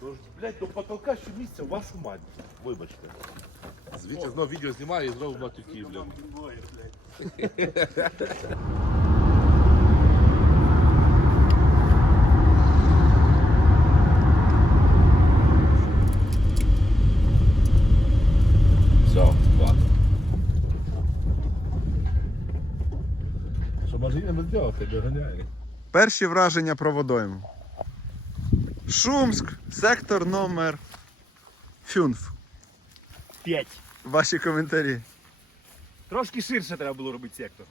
Тож, блядь, до потолка ще місця, вашу мать. Вибачте. Звідси знову відео знімаю і знову на тюки, блядь. Все, хватит. Що може не зробити, доганяє. Перші враження про водойму. Шумськ, сектор номер Фюнф. П'ять. Ваші коментарі. Трошки ширше треба було робити сектор.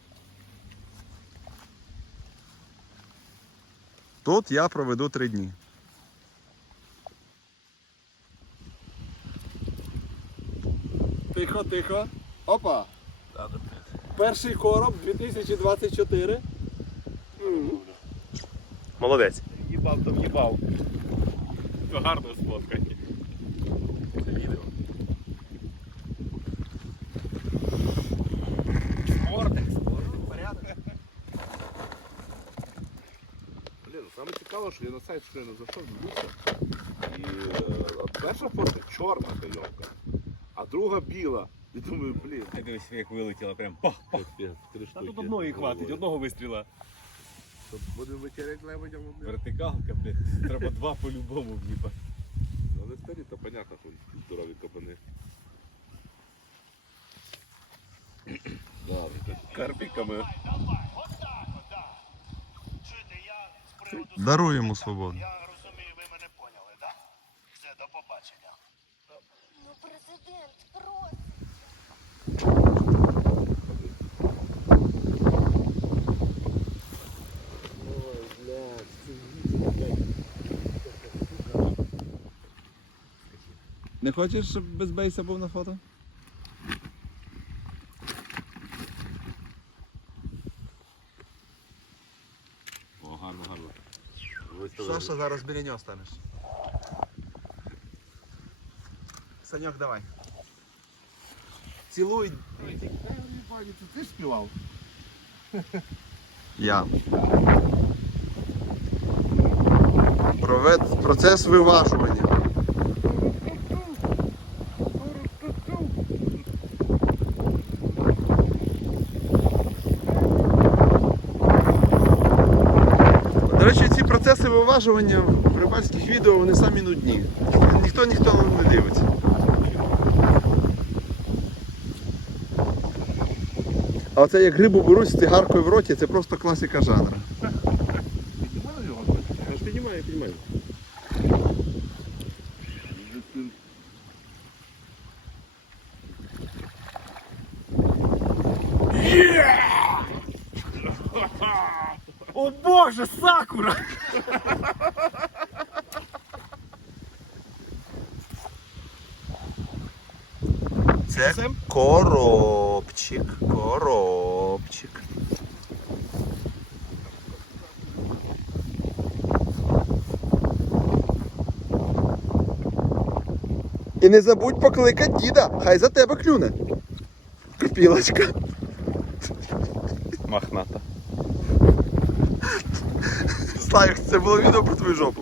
Тут я проведу три дні. Тихо, тихо. Опа. Перший короб 2024. Молодець. Їбав, то в'їбав. То гарно сфоткані. Це відео. Мордекс. Порядок. Блін, ну, саме цікаво, що я на сайт щойно зайшов, дивився. І е, перша фото чорна кайовка, а друга біла. І думаю, блін, Я дивись, як вилетіло прям пах, пах. капець, три Та штуки. тут одної хватить, одного вистріла. Щоб Будемо вечерять лебедям. блін. Вертикалка, блядь. Треба два по-любому в'їбати. Але старі, то понятно, що здорові кабани. Да, карпіками. Чуєте, я з приводу Даруй йому свободу. я розумію, ви мене поняли, так? Все, до побачення. Ну, президент, просто. Не хочеш, щоб без бейса був на фото? О, гарно, гарно. Саша, зараз біля нього станеш. Саньок, давай. Цілуй. Ти ж співав? Я. Провед процес виважування. Речі, ці процеси виважування в рибальських відео вони самі нудні. Ніхто ніхто не дивиться. А оце як рибу беруть з цигаркою в роті, це просто класика жанру. Піднімали його? Я ж піднімаю, піднімаю. О боже, сакура! Це коробчик. Коробчик. І не забудь покликати діда, хай за тебе клюне. Копілочка. Махната. Славік, це було відео про твою жопу.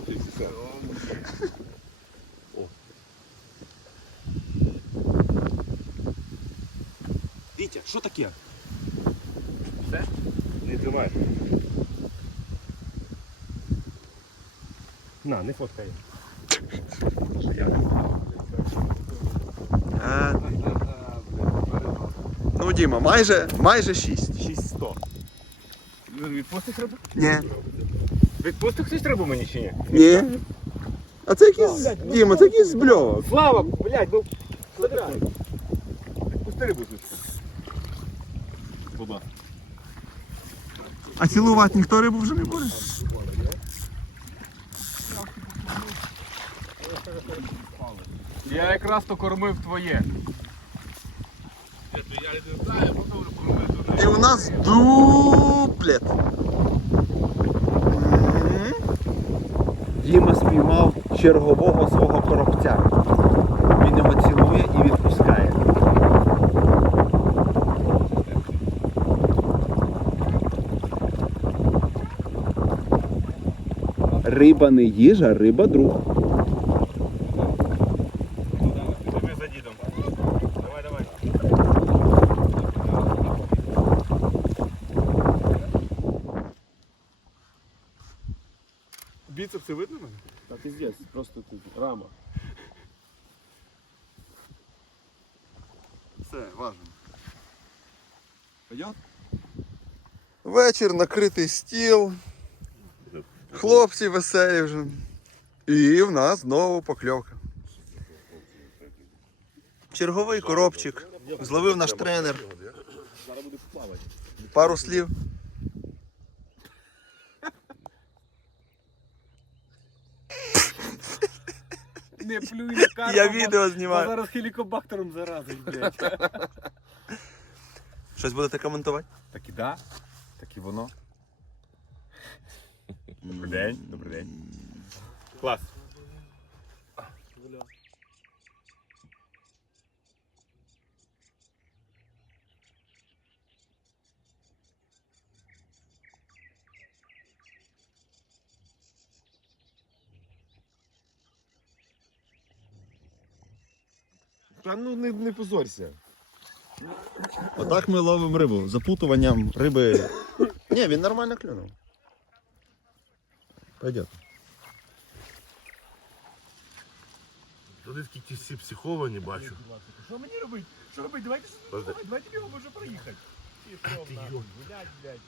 Вітя, що таке? Все? Не тримай. На, не фоткай. Е, ну, Діма, майже, майже 6. 6100. Відпустиш рибу? Ні. Відпустив хтось рибу мені чи ні? Ні. А це якийсь. Діма, це якийсь бльовок. Слава, блядь, ну. Відпусти рибу. Буба. А цілувати ніхто рибу вже не буде? Я якраз то кормив твоє. І у нас дуплет. Діма спіймав чергового свого коробця. Він його цілує і відпускає. Риба не їжа, риба друг. Біцепси видно мене? Та піздець, просто тут рама. Все, важно. Вечір, накритий стіл. Хлопці веселі вже. І в нас знову покльовка. Черговий коробчик. Зловив наш тренер. Пару слів. Не плюй на. Я відео знімаю. зараз хелікобактером заразить, блядь. Щось будете коментувати? Так і да, так і воно. Добрий день, добрий день. Клас. Та ну не, не позорься. Отак ми ловимо рибу. Запутуванням риби. Ні, він нормально клюнув. Пойдет. Вони такі всі психовані, бачу. Що мені робити? Що робити? Давайте щось Подожди. робити, давайте бігом може проїхати. Пішов нахуй, гулять, блядь.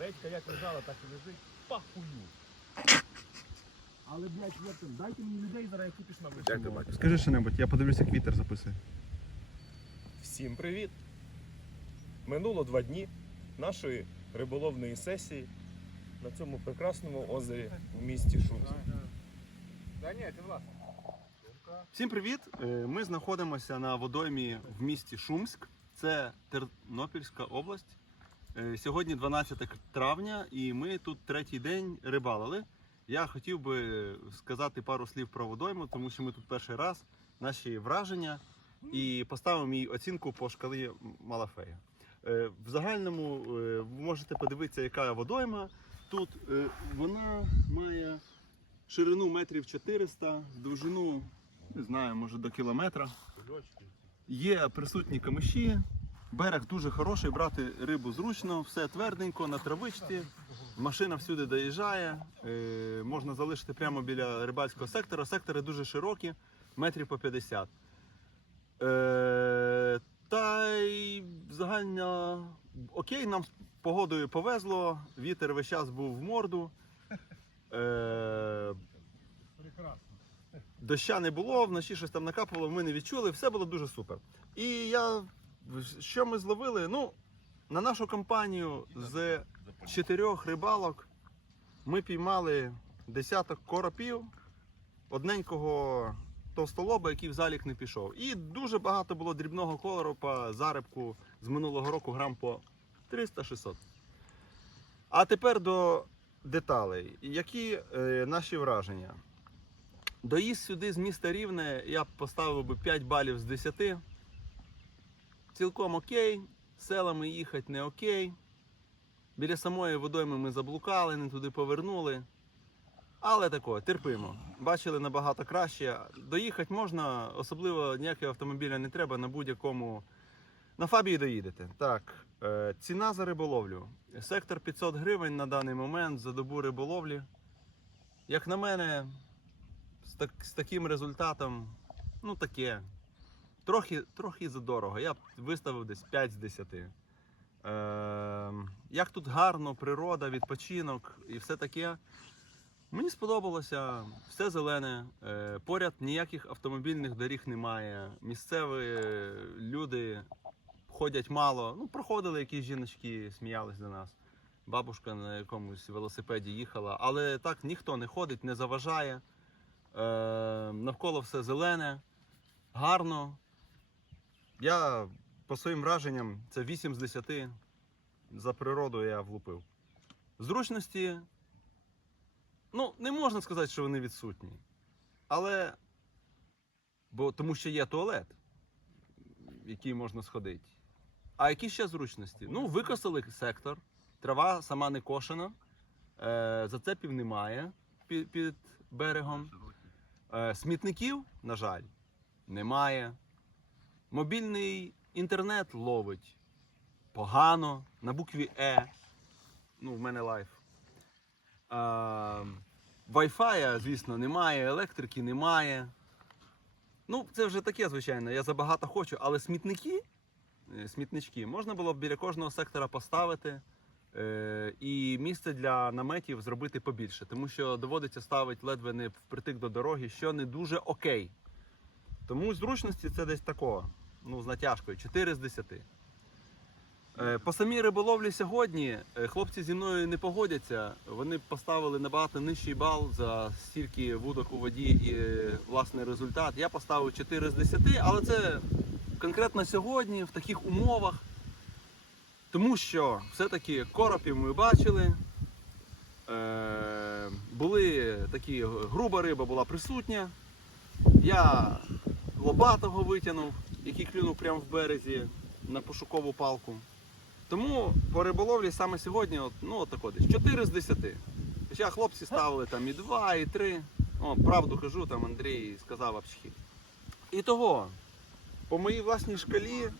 Редька як лежала, так і лежить. Пахую. Але, блядь, Вертон, дайте мені людей зараз, пішла Як ти бачиш? Скажи що-небудь, я подивлюся, як вітер записує. Всім привіт! Минуло два дні нашої риболовної сесії на цьому прекрасному озері в місті Шумськ. Да ні, ти власне. Всім привіт! Е, Ми знаходимося на водоймі в місті Шумськ. Це Тернопільська область. Е, Сьогодні 12 травня, і ми тут третій день рибалили. Я хотів би сказати пару слів про водойму, тому що ми тут перший раз, наші враження, і поставимо їй оцінку по шкалі Малафея. Е, В загальному е, ви можете подивитися, яка водойма. Тут е, вона має ширину метрів 400, довжину, не знаю, може до кілометра. Є присутні камиші. Берег дуже хороший, брати рибу зручно, все тверденько, на травичці. Машина всюди доїжджає. Е, можна залишити прямо біля рибальського сектора. Сектори дуже широкі, метрів по 50. Е, та й загально окей, нам з погодою повезло. Вітер весь час був в морду. Е, Доща не було, вночі щось там накапувало, ми не відчули, все було дуже супер. І я що ми зловили? Ну, на нашу компанію з чотирьох рибалок ми піймали десяток коропів, одненького товстолоба, який в залік не пішов. І дуже багато було дрібного по зарибку з минулого року грам по 300-600. А тепер до деталей. Які е, наші враження? Доїзд сюди з міста Рівне я поставив би 5 балів з 10. Цілком окей. Селами їхати не окей. Біля самої водойми ми заблукали, не туди повернули. Але тако, терпимо. Бачили набагато краще. Доїхати можна, особливо ніякого автомобіля не треба на будь-якому. На фабії доїдете. Так, е, ціна за риболовлю. Сектор 500 гривень на даний момент за добу риболовлі. Як на мене, з, так, з таким результатом, ну таке. Трохи, трохи задорого. Я виставив десь 5 з 10. Е, як тут гарно, природа, відпочинок і все таке. Мені сподобалося, все зелене. Е, поряд ніяких автомобільних доріг немає. Місцеві люди ходять мало. Ну, проходили якісь жіночки, сміялись до нас. Бабушка на якомусь велосипеді їхала, але так ніхто не ходить, не заважає. Е, навколо все зелене, гарно. Я по своїм враженням це 8 з 10. За природу я влупив. Зручності, ну, не можна сказати, що вони відсутні. Але бо, тому що є туалет, в який можна сходити. А які ще зручності? Ну, викосили сектор, трава сама не кошена, е, зацепів немає під, під берегом. Е, смітників, на жаль, немає. Мобільний інтернет ловить погано, на букві Е. Ну, в мене лайф. Wi-Fi, звісно, немає, електрики немає. Ну, це вже таке, звичайно, я забагато хочу, але смітники, е, смітнички можна було б біля кожного сектора поставити е, і місце для наметів зробити побільше, тому що доводиться ставити ледве не впритик до дороги, що не дуже окей. Тому зручності це десь такого, ну, з натяжкою, 4 з 10. Е, По самій риболовлі сьогодні е, хлопці зі мною не погодяться. Вони поставили набагато нижчий бал за стільки вудок у воді і е, власний результат. Я поставив 4 з 10, але це конкретно сьогодні, в таких умовах. Тому що все-таки коропів ми бачили. Були такі груба риба була присутня. Я лобатого витягнув, який клюнув прямо в березі на пошукову палку. Тому по риболовлі саме сьогодні, от, ну от тако десь 4 з 10. Хоча хлопці ставили там і 2, і 3. О, правду кажу, там Андрій сказав обсхід. І того, по моїй власній шкалі,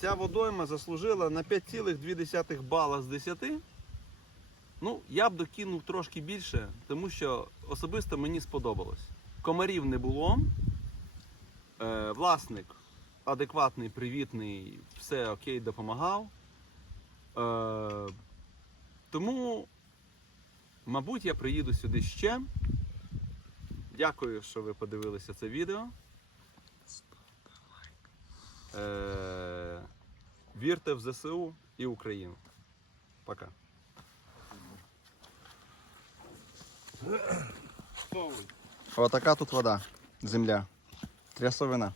ця водойма заслужила на 5,2 бала з 10. Ну, я б докинув трошки більше, тому що особисто мені сподобалось. Комарів не було. Власник адекватний, привітний, все окей, допомагав. Е, тому, мабуть, я приїду сюди ще. Дякую, що ви подивилися це відео. Е, вірте в ЗСУ і Україну. Пока. Отака тут вода, земля, трясовина.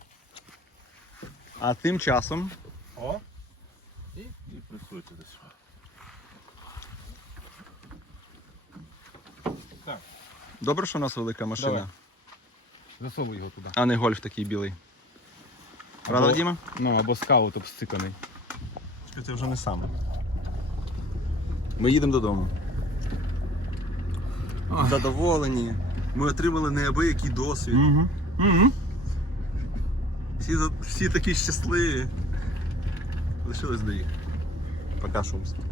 А тим часом О! І присуйте десь. Добре, що у нас велика машина, Давай. Засовуй його туди. а не гольф такий білий. Правда, Або- Діма? Ну, або скаут обсциканий. Це вже не саме. Ми їдемо додому. Задоволені. Ми отримали неабиякий досвід. Угу. Угу. Всі, всі такі щасливі. Лишилось їх. Пока, Шумський.